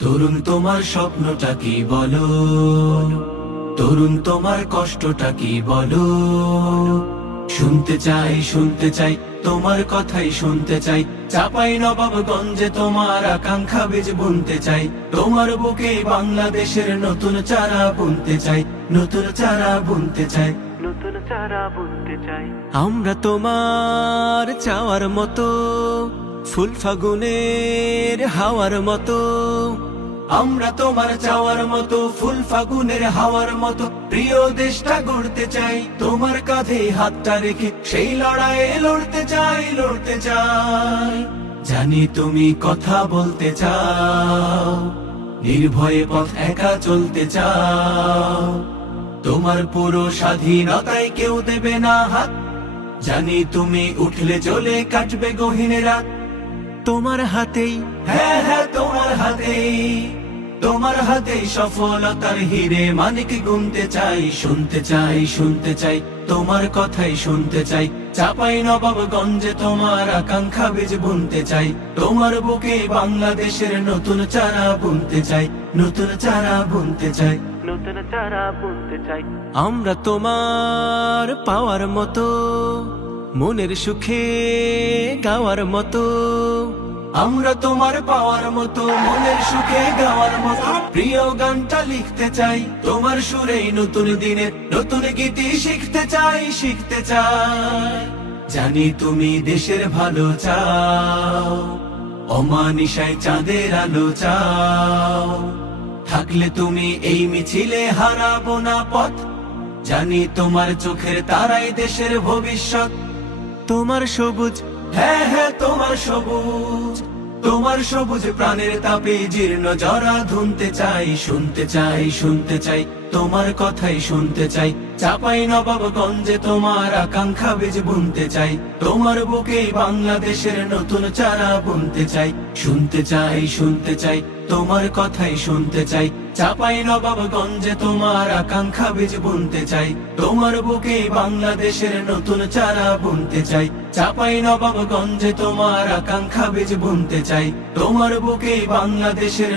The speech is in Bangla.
তরুণ তোমার স্বপ্নটা কি বলো, তরুণ তোমার কষ্টটা কি বলো। শুনতে চাই তোমার কথাই শুনতে চাই। চাপাই নবাবগঞ্জে তোমার আকাঙ্ক্ষা বীজ বুনতে চাই। তোমার বুকে বাংলাদেশের নতুন চারা বুনতে চাই, নতুন চারা বুনতে চাই, নতুন চারা বুনতে চাই। আমরা তোমার চাওয়ার মতো, ফুল ফাগুনের হাওয়ার মতো। আমরা তোমার চাওয়ার মতো, ফুল ফাগুনের হাওয়ার মতো। প্রিয় দেশটা গড়তে চাই, তোমার কাঁধে হাতটা রেখে সেই লড়াইয়ে লড়তে চাই, লড়তে চাই। জানি তুমি কথা বলতে চাও, নির্ভয়ে পথ একা চলতে চাও। তোমার পুরো স্বাধীনতায় কেউ দেবে না হাত। জানি তুমি উঠলে চলে কাটবে গহীন রাত। তোমার হাতেই, হ্যাঁ হ্যাঁ তোমার হাতেই, তোমার হাতেই সফলতার হিরে মানিক গুনতে চাই। শুনতে চাই তোমার কথাই শুনতে চাই। চাপাই নবাবগঞ্জে তোমার আকাঙ্ক্ষা বীজ বুনতে চাই। তোমার বুকে বাংলাদেশের নতুন চারা বুনতে চাই, নতুন চারা বুনতে চাই, নতুন চারা বুনতে চাই। আমরা তোমার পাওয়ার মতো, মনের সুখে গাওয়ার মতো। আমরা তোমার পাওয়ার মতো, মনের সুখে গাওয়ার মতো। প্রিয় গানটা লিখতে চাই, তোমার সুরেই নতুন দিনের নতুন গীতি শিখতে চাই, শিখতে চাই। জানি তুমি দেশের ভালো চাও, অমানিসায় চাঁদের আলো চাও। থাকলে তুমি এই মিছিলে হারাবো না পথ। জানি তোমার চোখের তারাই দেশের ভবিষ্যৎ। তোমার সবুজ, হ্যাঁ হ্যাঁ তোমার সবুজ, তোমার সবুজ প্রাণের তাপে জীর্ণ জরা ধুনতে চাই। শুনতে চাই তোমার কথাই শুনতে চাই। চাপাই নবাবগঞ্জে তোমার আকাঙ্ক্ষা বীজ বুনতে চাই। তোমার বুকে বাংলাদেশের নতুন চারা বুনতে চাই। শুনতে চাই তোমার কথাই শুনতে চাই। চাপাই নবাবগঞ্জে তোমার আকাঙ্ক্ষা বীজ বুনতে চাই। তোমার বুকে বাংলাদেশের নতুন চারা বুনতে চাই। চাপাই নবাবগঞ্জে তোমার আকাঙ্ক্ষা বীজ বুনতে চাই। তোমার বুকে বাংলাদেশের